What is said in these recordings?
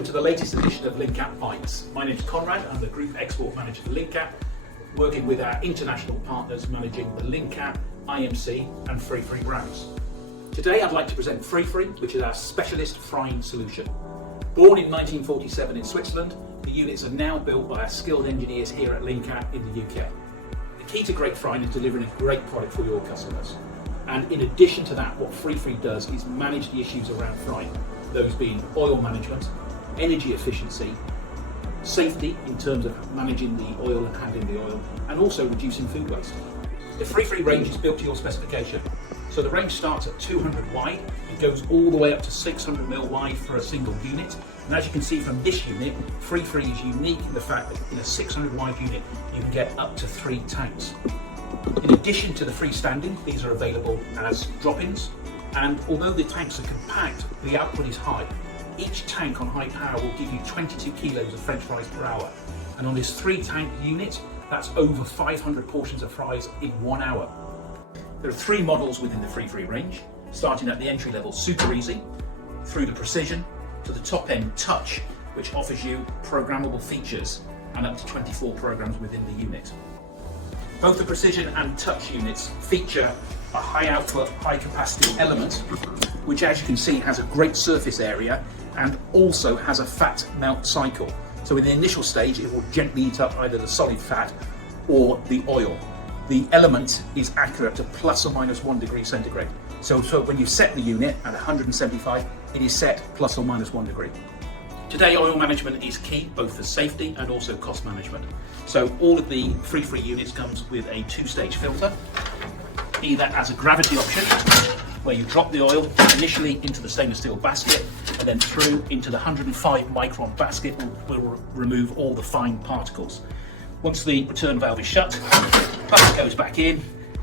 Welcome to the latest edition of LinkApp Finds. My name is Conrad, I'm the Group Export Manager for LinkApp, working with our international partners managing the LinkApp, IMC and FriFri brands. Today I'd like to present FriFri, which is our specialist frying solution. Born in 1947 in Switzerland, the units are now built by our skilled engineers here at LinkApp in the UK. The key to great frying is delivering a great product for your customers. And in addition to that, what FriFri does is manage the issues around frying, those being oil management, energy efficiency, safety in terms of managing the oil and handling the oil, and also reducing food waste. The FriFri range is built to your specification. So the range starts at 200 wide, it goes all the way up to 600mm wide for a single unit. And as you can see from this unit, FriFri is unique in the fact that in a 600 wide unit, you can get up to 3 tanks. In addition to the freestanding, these are available as drop-ins, and although the tanks are compact, the output is high. Each tank on high power will give you 22 kilos of French fries per hour, and on this 3-tank unit, that's over 500 portions of fries in 1 hour. There are 3 models within the FriFri range, starting at the entry level Super Easy, through the Precision, to the top end Touch, which offers you programmable features and up to 24 programs within the unit. Both the Precision and Touch units feature a high output, high capacity element, which as you can see has a great surface area and also has a fat melt cycle. So in the initial stage, it will gently eat up either the solid fat or the oil. The element is accurate to plus or minus 1 degree centigrade. So when you set the unit at 175, it is set plus or minus 1 degree. Today, oil management is key, both for safety and also cost management. So all of the FriFri units comes with a 2-stage filter, either as a gravity option, where you drop the oil initially into the stainless steel basket, and then through into the 105 micron basket will remove all the fine particles. Once the return valve is shut, basket goes back in,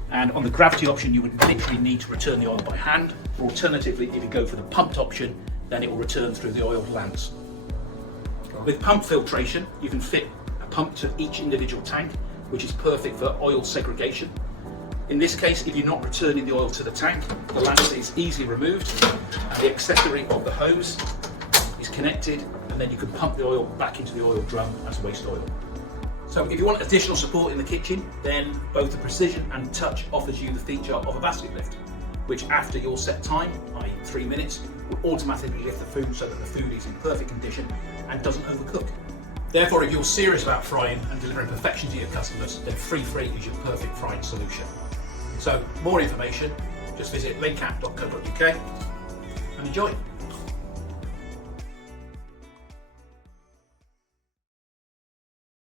and on the gravity option you would literally need to return the oil by hand, or alternatively if you go for the pumped option, then it will return through the oil lamps. With pump filtration, you can fit a pump to each individual tank, which is perfect for oil segregation. In this case, if you're not returning the oil to the tank, the lance is easily removed and the accessory of the hose is connected, and then you can pump the oil back into the oil drum as waste oil. So if you want additional support in the kitchen, then both the Precision and Touch offers you the feature of a basket lift, which after your set time, i.e. 3 minutes, will automatically lift the food so that the food is in perfect condition and doesn't overcook. Therefore, if you're serious about frying and delivering perfection to your customers, then FriFri is your perfect frying solution. So, more information, just visit linkapp.co.uk and enjoy.